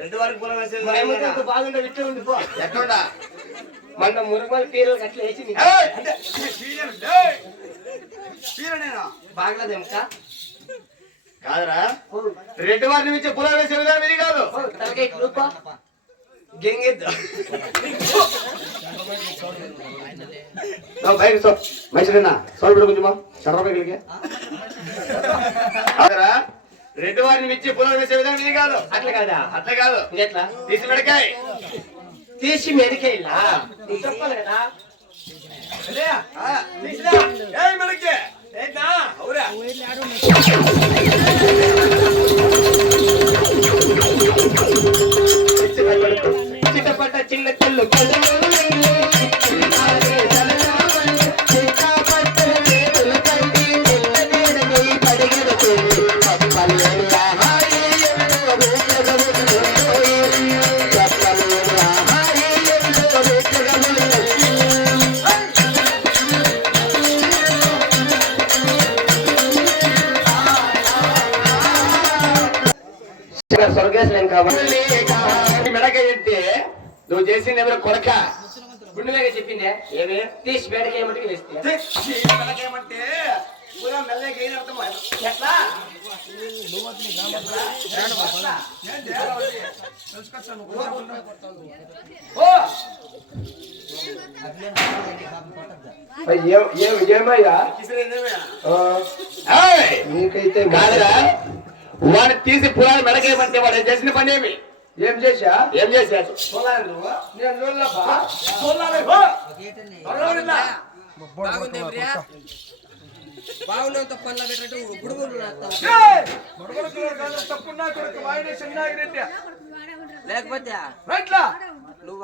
రెడ్డి వారికి పొలం వేసేది బాగుండే విట్టే ఉండిపో ఎట్లుండా? మన మురుగుమల పీరలు అట్లా వేసి? బాగలేదేమికా కాదురా. రెడ్డి వారిని ఇచ్చే పొలం వేసే విధానం ఇది కాదు. తలకాయ రూపా గెంగెద్దు. బయట మంచిదేనా? సోల్ బిడ్డ కొంచెమా కాదురా రెడ్డి వారిని ఇచ్చే పొలం వేసే విధానం ఇది కాదు. అట్లా కాదా? అట్లా కాదు. ఇంకెట్లా? తీసి మెడకాయ. తీసి నువ్వు చెప్పాలి కదా? ఏయ్ మెడకే. ఏంటా అవురా స్వర్గేశ్వరం కాబట్టి మెడకాయ అంటే నువ్వు చేసింది ఎవరు? కొడక. గుండెలాగా చెప్పిందే? ఏమి తీసి బయటకి ఏమంటే వేస్తే? మెడకేయమంటే పూరా మెల్లగా ఏం అర్థం ఎట్లా? ఏమయ్యా! నీకైతే కాదురా. వాడు తీసి పురాణ మెడకేయమంటే వాడు చేసిన పని ఏమి ఏం చేశా? ఏం చేశాడు? బాగున్నంత పనులు గుడుగుడు లేకపోతే నువ్వు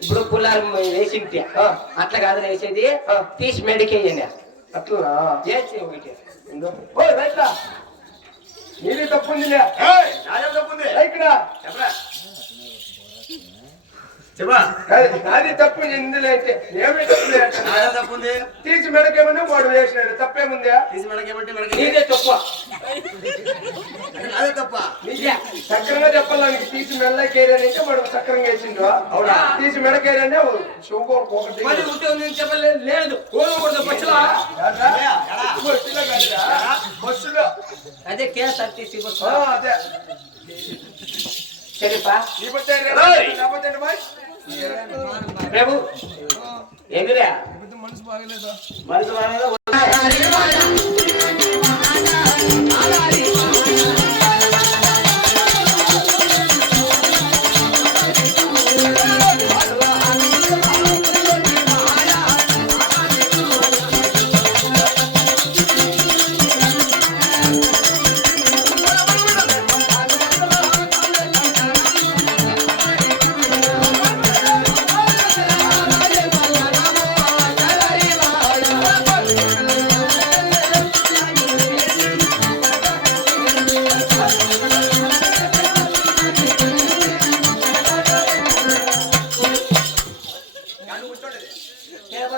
ఇప్పుడు పుల్లారు వేసింటి. అట్లా కాదు వేసేది. తీసి మెడికేయండి అట్లా చేసి ఒకటి ఓ నీది ఇక్కడ నాది తప్పు అయితే ఏమి తప్పుంది? తీసి మెడకేమన్నా వాడు వేసినాడు. తప్పేముందా? తీసి మెడకేయమంటే మెడకే నీదే తప్ప. నాదే తప్ప. నీదే. సక్రంగా చెప్పాలి తీసి మెల్లకేరంటే వాడు సక్రంగా వేసిండు. అవునా? తీసి మెడకేరనే మరి ఉంది చెప్పలేదు లేదు. పచ్చలా బస్సులో. బస్సులో. అదే కేఎస్ఆర్టీసీ బస్సు. ఆ, అదే. బట్టే ప్రభు ఎందురా మనసు బాగా టేబుల్ మీద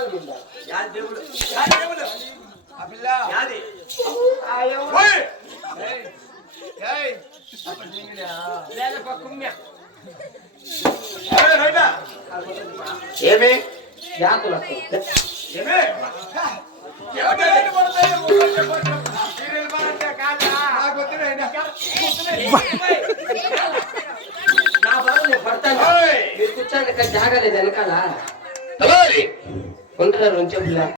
దేవుడు దేవుడు ఆ పిల్ల యాది ఏమి? జాతులకు ఏమి. నా బాబు నేను పడతాను. మీరు కూర్చోండి జాగలేదు వెనకాల. హలో ఉంటారు చెప్పులే